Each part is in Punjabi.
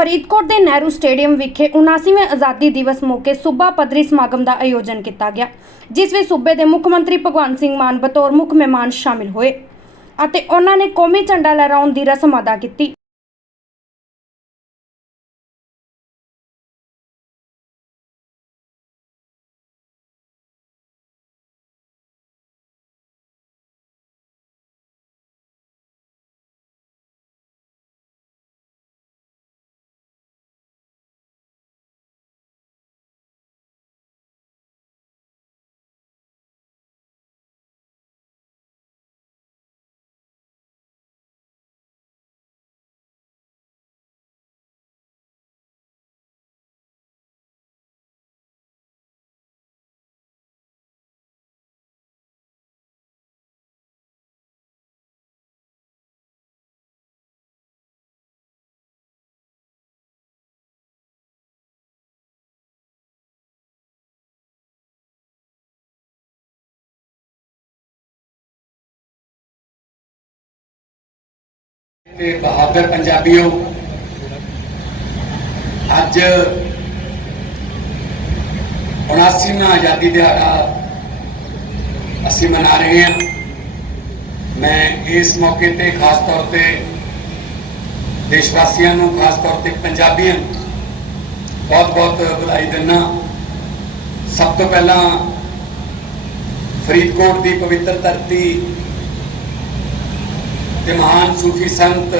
ਫਰੀਦਕੋਟ ਦੇ ਨਹਿਰੂ ਸਟੇਡੀਅਮ ਵਿਖੇ 79ਵੇਂ ਆਜ਼ਾਦੀ ਦਿਵਸ ਮੌਕੇ ਸੂਬਾ ਪੱਧਰੀ ਸਮਾਗਮ ਦਾ ਆਯੋਜਨ ਕੀਤਾ ਗਿਆ, ਜਿਸ ਵਿੱਚ ਸੂਬੇ ਦੇ ਮੁੱਖ ਮੰਤਰੀ ਭਗਵੰਤ ਸਿੰਘ ਮਾਨ ਬਤੌਰ ਮੁੱਖ ਮਹਿਮਾਨ ਸ਼ਾਮਿਲ ਹੋਏ ਅਤੇ ਉਹਨਾਂ ਨੇ ਕੌਮੀ ਝੰਡਾ ਲਹਿਰਾਉਣ ਦੀ ਰਸਮ ਅਦਾ ਕੀਤੀ। ਤੇ ਬਹਾਦਰ ਪੰਜਾਬੀਓ, ਅੱਜ 79ਵਾਂ ਆਜ਼ਾਦੀ ਦਿਹਾੜਾ ਅਸੀਂ ਮਨਾ ਰਹੇ ਹਾਂ। ਮੈਂ ਇਸ ਮੌਕੇ ਤੇ ਖਾਸ ਤੌਰ ਤੇ ਦੇਸ਼ ਵਾਸੀਆਂ ਨੂੰ, ਖਾਸ ਤੌਰ ਤੇ ਪੰਜਾਬੀਆਂ ਨੂੰ ਬਹੁਤ ਬਹੁਤ ਵਧਾਈ ਦਿੰਦਾ ਸਭ ਤੋਂ ਪਹਿਲਾਂ ਫਰੀਦਕੋਟ ਦੀ ਪਵਿੱਤਰ ਧਰਤੀ ਤੇ ਮਹਾਨ ਸੂਫੀ ਸੰਤ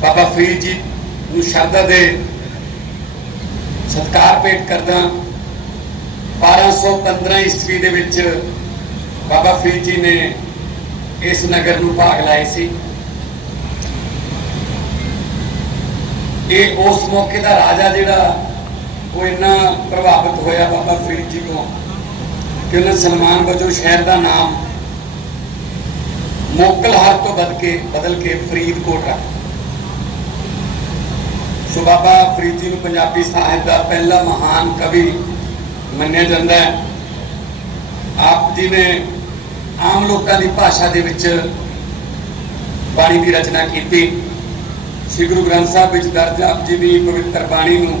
ਬਾਬਾ ਫਰੀਦ ਜੀ ਨੂੰ ਸ਼ਰਧਾ ਦੇ ਸਤਕਾਰ ਭੇਟ ਕਰਦਾ 1215 ਈਸਵੀ ਦੇ ਵਿੱਚ ਬਾਬਾ ਫਰੀਦ ਜੀ ਨੇ ਇਸ ਨਗਰ ਨੂੰ ਭਾਗ ਲਾਏ ਸੀ। ਇਹ ਉਸ ਮੌਕੇ ਦਾ ਰਾਜਾ ਜਿਹੜਾ ਉਹ ਇੰਨਾ ਪ੍ਰਭਾਵਿਤ ਹੋਇਆ ਬਾਬਾ ਫਰੀਦ ਜੀ ਤੋਂ ਕਿ ਉਹਨੇ ਸਲਮਾਨ ਵਜੋਂ ਸ਼ਹਿਰ ਦਾ ਨਾਮ ਮੋਕਲਹਾਰ ਤੋਂ ਬਦਲ ਕੇ ਬਦਲ ਕੇ ਫਰੀਦਕੋਟ ਰੱਖ ਸੋ ਬਾਬਾ ਫਰੀਦ ਜੀ ਨੂੰ ਪੰਜਾਬੀ ਸਾਹਿਤ ਦਾ ਪਹਿਲਾ ਮਹਾਨ ਕਵੀ ਮੰਨਿਆ ਜਾਂਦਾ ਹੈ। ਆਪ ਜੀ ਨੇ ਆਮ ਲੋਕਾਂ ਦੀ ਭਾਸ਼ਾ ਦੇ ਵਿੱਚ ਬਾਣੀ ਦੀ ਰਚਨਾ ਕੀਤੀ, ਸ੍ਰੀ ਗੁਰੂ ਗ੍ਰੰਥ ਸਾਹਿਬ ਵਿੱਚ ਦਰਜ ਆਪ ਜੀ ਦੀ ਪਵਿੱਤਰ ਬਾਣੀ ਨੂੰ।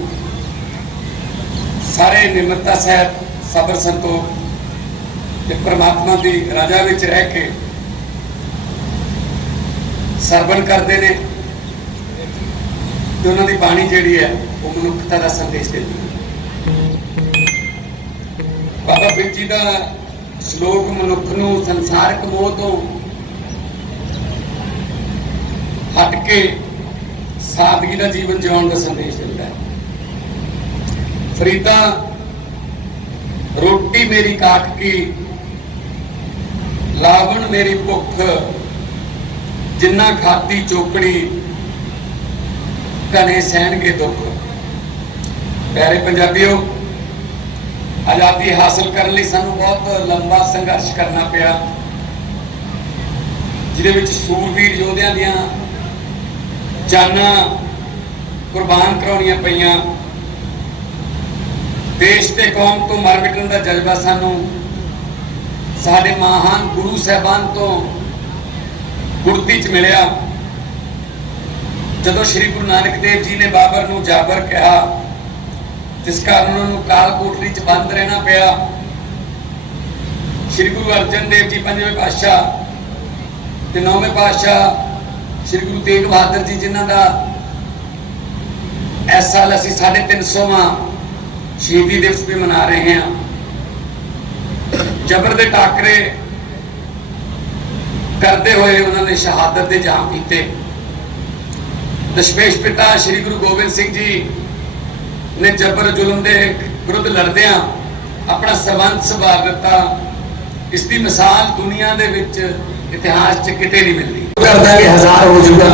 ਸਾਰੇ ਨਿਮਰਤਾ ਸਹਿਤ ਸਬਰ ਸੰਤੋਖ ਤੇ ਪ੍ਰਮਾਤਮਾ ਦੀ ਰਾਜਾ ਵਿੱਚ ਰਹਿ ਕੇ ਸਰਵਣ ਕਰਦੇ ਨੇ। ਤੇ ਉਹਨਾਂ ਦੀ ਬਾਣੀ ਜਿਹੜੀ ਹੈ, ਉਹ ਮਨੁੱਖਤਾ ਦਾ ਸੰਦੇਸ਼ ਦਿੰਦੀ ਹੈ। ਬਾਬਾ ਫਰੀਦ ਜੀ ਦਾ ਸ਼ਲੋਕ ਮਨੁੱਖ ਨੂੰ ਸੰਸਾਰਕ ਮੋਹ ਤੋਂ ਹਟ ਕੇ ਸਾਦਗੀ ਦਾ ਜੀਵਨ ਜਿਉਣ ਦਾ ਸੰਦੇਸ਼ ਦਿੰਦਾ ਹੈ। ਫਰੀਦਾ, ਰੋਟੀ ਮੇਰੀ ਕਾਟ ਕੀ, ਲਾਵਣ ਮੇਰੀ ਭੁੱਖ ਜਿੰਨਾ ਖਾਦੀ ਚੋਕੜੀ ਕਨੇ ਸਹਿਣਗੇ ਦੁੱਖ। ਪਿਆਰੇ ਪੰਜਾਬੀਓ ਆਜ਼ਾਦੀ ਹਾਸਲ ਕਰਨ ਲਈ ਸਾਨੂੰ ਬਹੁਤ ਲੰਬਾ ਸੰਘਰਸ਼ ਕਰਨਾ ਪਿਆ, ਜਿਹਦੇ ਵਿੱਚ ਸੂਰਵੀਰ ਯੋਧਿਆਂ ਦੀਆਂ ਜਾਨਾਂ ਕੁਰਬਾਨ ਕਰਾਉਣੀਆਂ ਪਈਆਂ। ਦੇਸ਼ ਤੇ ਕੌਮ ਤੋਂ ਮਰ ਮਿਟਣ ਦਾ ਜਜ਼ਬਾ ਸਾਨੂੰ ਸਾਡੇ ਮਹਾਨ ਗੁਰੂ ਸਾਹਿਬਾਨ ਤੋਂ ਗੁਰਤੀ ਚ ਮਿਲਿਆ। ਜਦੋਂ ਸ੍ਰੀ ਗੁਰੂ ਨਾਨਕ ਦੇਵ ਜੀ ਨੇ ਬਾਬਰ ਨੂੰ ਜਾਬਰ ਕਿਹਾ, ਜਿਸ ਕਾਰਨ ਉਹਨਾਂ ਨੂੰ ਕਾਲ ਕੋਟਲੀ ਚ ਬੰਦ ਰਹਿਣਾ ਪਿਆ, ਸ੍ਰੀ ਗੁਰੂ ਅਰਜਨ ਦੇਵ ਜੀ ਪੰਜਵੇਂ ਪਾਤਸ਼ਾਹ ਤੇ ਨੌਵੇਂ ਪਾਤਸ਼ਾਹ ਸ੍ਰੀ ਗੁਰੂ ਤੇਗ ਬਹਾਦਰ ਜੀ, ਜਿਨ੍ਹਾਂ ਦਾ ਇਸ ਸਾਲ ਅਸੀਂ 350ਵਾਂ ਸ਼ਹੀਦੀ ਦਿਵਸ ਵੀ ਮਨਾ ਰਹੇ ਹਾਂ। ਜਬਰ ਦੇ ਟਾਕਰੇ ਕਰਦੇ ਹੋਏ ਉਹਨਾਂ ਨੇ ਸ਼ਹਾਦਤ ਦੇ ਜਾਮ ਕੀਤੇ। ਦਸ਼ਮੇਸ਼ ਪਿਤਾ ਸ੍ਰੀ ਗੁਰੂ ਗੋਬਿੰਦ ਸਿੰਘ ਜੀ ਨੇ ਜਬਰ ਜ਼ੁਲਮ ਦੇ ਵਿਰੁੱਧ ਲੜਦਿਆਂ ਆਪਣਾ ਸਰਬੰਸ ਸਵਾਰ ਦਿੱਤਾ। ਇਸ ਦੀ ਮਿਸਾਲ ਦੁਨੀਆ ਦੇ ਵਿੱਚ ਇਤਿਹਾਸ 'ਚ ਕਿਤੇ ਨਹੀਂ ਮਿਲਦੀ। ਕਰਦਾ ਕਿ ਹਜ਼ਾਰ ਹੋ ਜਾਊਗਾ,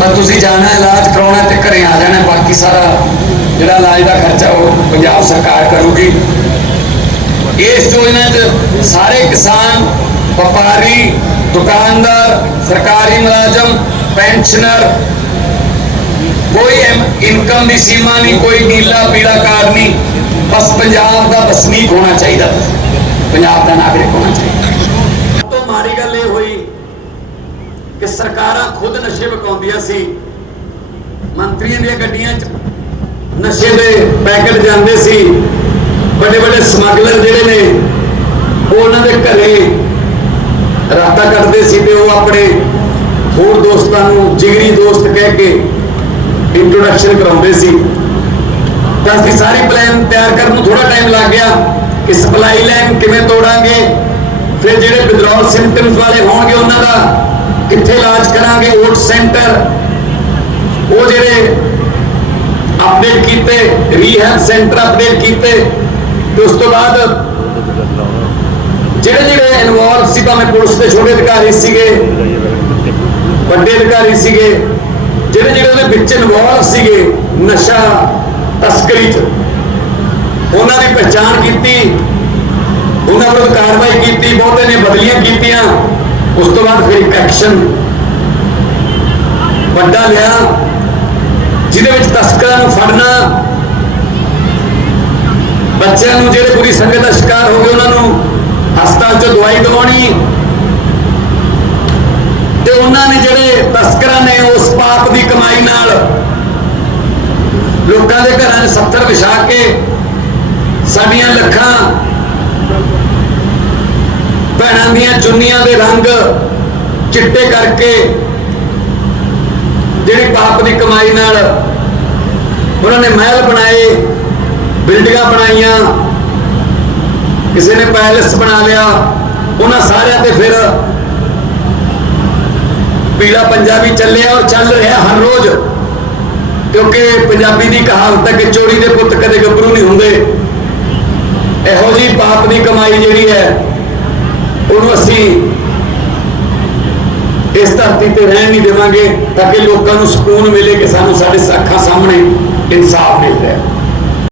ਪਰ ਤੁਸੀਂ ਜਾਣਾ, ਇਲਾਜ ਕਰਾਉਣਾ ਤੇ ਘਰੇ ਆ ਜਾਣਾ, ਬਾਕੀ ਸਾਰਾ ਜਿਹੜਾ ਇਲਾਜ ਦਾ ਖਰਚਾ ਉਹ ਪੰਜਾਬ ਸਰਕਾਰ ਕਰੂਗੀ। ਇਸ ਯੋਜਨਾ 'ਚ ਸਾਰੇ ਕਿਸਾਨ ਵਪਾਰੀ, ਦੁਕਾਨਦਾਰ, ਸਰਕਾਰੀ ਮੁਲਾਜ਼ਮ, ਪੈਨਸ਼ਨਰ, ਕੋਈ ਇਨਕਮ ਦੀ ਸੀਮਾ ਨਹੀਂ, ਕੋਈ ਨੀਲਾ ਪੀਲਾ ਕਾਰਡ ਨਹੀਂ, ਬਸ ਪੰਜਾਬ ਦਾ ਵਸਨੀਕ ਹੋਣਾ ਚਾਹੀਦਾ। ਪੰਜਾਬ ਦਾ ਨਾਗਰਿਕ ਹੋਣਾ ਚਾਹੀਦਾ। ਤੋਂ ਮਾੜੀ ਗੱਲ ਇਹ ਹੋਈ ਕਿ ਸਰਕਾਰਾਂ ਖੁਦ ਨਸ਼ੇ ਵਿਕਾਉਂਦੀਆਂ ਸੀ। ਮੰਤਰੀਆਂ ਦੀਆਂ ਗੱਡੀਆਂ 'ਚ ਨਸ਼ੇ ਦੇ ਪੈਕੇਟ ਜਾਂਦੇ ਸੀ। ਵੱਡੇ ਵੱਡੇ ਸਮਗਲਰ ਜਿਹੜੇ ਨੇ ਉਹਨਾਂ ਦੇ ਘਰੇ ਰਾਤਾ ਕਰਦੇ ਸੀ ਤੇ ਉਹ ਆਪਣੇ ਹੋਰ ਦੋਸਤਾਂ ਨੂੰ ਜਿਗਰੀ ਦੋਸਤ ਕਹਿ ਕੇ ਇੰਟਰੋਡਕਸ਼ਨ ਕਰਾਉਂਦੇ ਸੀ। ਤਾਂ ਅਸੀਂ ਸਾਰੀ ਪਲਾਨ ਤਿਆਰ ਕਰਨ ਨੂੰ ਥੋੜਾ ਟਾਈਮ ਲੱਗ ਗਿਆ ਕਿ ਸਪਲਾਈ ਲਾਈਨ ਕਿਵੇਂ ਤੋੜਾਂਗੇ, ਫਿਰ ਜਿਹੜੇ ਵਿਦਰੋਲ ਸਿੰਪਟਮਸ ਵਾਲੇ ਹੋਣਗੇ ਉਹਨਾਂ ਦਾ ਕਿੱਥੇ ਇਲਾਜ ਕਰਾਂਗੇ ਓਟ ਸੈਂਟਰ ਉਹ ਜਿਹੜੇ ਅਪਡੇਟ ਕੀਤੇ ਰੀਹੈਬ ਸੈਂਟਰ ਅਪਡੇਟ ਕੀਤੇ, ਤੇ ਉਸ ਤੋਂ ਬਾਅਦ ਜਿਹੜੇ ਜਿਹੜੇ ਇਨਵੋਲਵ ਸੀ, ਭਾਵੇਂ ਪੁਲਿਸ ਦੇ ਛੋਟੇ ਅਧਿਕਾਰੀ ਸੀਗੇ, ਵੱਡੇ ਅਧਿਕਾਰੀ ਸੀਗੇ, ਜਿਹੜੇ ਜਿਹੜੇ ਉਹਦੇ ਵਿੱਚ ਇਨਵੋਲਵ ਸੀਗੇ, ਨਸ਼ਾ ਤਸਕਰੀ ਚ, ਉਹਨਾਂ ਦੀ ਪਛਾਣ ਕੀਤੀ, ਉਹਨਾਂ ਵਿਰੁੱਧ ਕਾਰਵਾਈ ਕੀਤੀ, ਬਹੁਤੇ ਨੇ ਬਦਲੀਆਂ ਕੀਤੀਆਂ, ਉਸ ਤੋਂ ਬਾਅਦ ਫਿਰ ਇੱਕ ਐਕਸ਼ਨ ਵੱਡਾ ਲਿਆ, ਜਿਹਦੇ ਵਿੱਚ ਤਸਕਰਾਂ ਨੂੰ ਫੜਨਾ, ਬੱਚਿਆਂ ਨੂੰ ਜਿਹੜੇ ਬੁਰੀ ਸੰਗਤ ਦਾ ਸ਼ਿਕਾਰ ਹੋ ਗਏ, ਉਹਨਾਂ ਨੂੰ ਹਸਪਤਾਲ 'ਚ ਦਵਾਈ ਦਵਾਉਣੀ। ਤੇ ਉਹਨਾਂ ਨੇ ਜਿਹੜੇ ਤਸਕਰਾਂ ਨੇ ਉਸ ਪਾਪ ਦੀ ਕਮਾਈ ਨਾਲ ਲੋਕਾਂ ਦੇ ਘਰਾਂ 'ਚ 70 ਵਿਛਾ ਕੇ ਸਾਡੀਆਂ ਲੱਖਾਂ ਭੈਣਾਂ ਦੀਆਂ ਚੁੰਨੀਆਂ ਦੇ ਰੰਗ ਚਿੱਟੇ ਕਰਕੇ ਜਿਹੜੀ ਪਾਪ ਦੀ ਕਮਾਈ ਨਾਲ ਉਹਨਾਂ ਨੇ ਮਹਿਲ ਬਣਾਏ, ਬਿਲਡਿੰਗਾਂ ਬਣਾਈਆਂ ਕਿਸੇ ਨੇ ਪੈਲਸ ਬਣਾ ਲਿਆ, ਉਹਨਾਂ ਸਾਰਿਆਂ ਤੇ ਫਿਰ ਪੀਲਾ ਪੰਜਾਬੀ ਚੱਲਿਆ ਔਰ ਚੱਲ ਰਿਹਾ ਹਰ ਰੋਜ਼। ਕਿਉਂਕਿ ਪੰਜਾਬੀ ਦੀ ਕਹਾਵਤ ਹੈ ਕਿ ਚੋਰੀ ਦੇ ਪੁੱਤ ਕਦੇ ਗੱਭਰੂ ਨਹੀਂ ਹੁੰਦੇ। ਇਹੋ ਜੀ ਪਾਪ ਦੀ ਕਮਾਈ ਜਿਹੜੀ ਹੈ, ਉਹਨੂੰ ਅਸੀਂ ਇਸ ਧਰਤੀ ਤੇ ਰਹਿਣ ਨਹੀਂ ਦੇਵਾਂਗੇ, ਤਾਂ ਕਿ ਲੋਕਾਂ ਨੂੰ ਸਕੂਨ ਮਿਲੇ ਕਿ ਸਾਨੂੰ ਸਾਡੇ ਅੱਖਾਂ ਸਾਹਮਣੇ ਇਨਸਾਫ ਮਿਲਦਾ ਹੈ।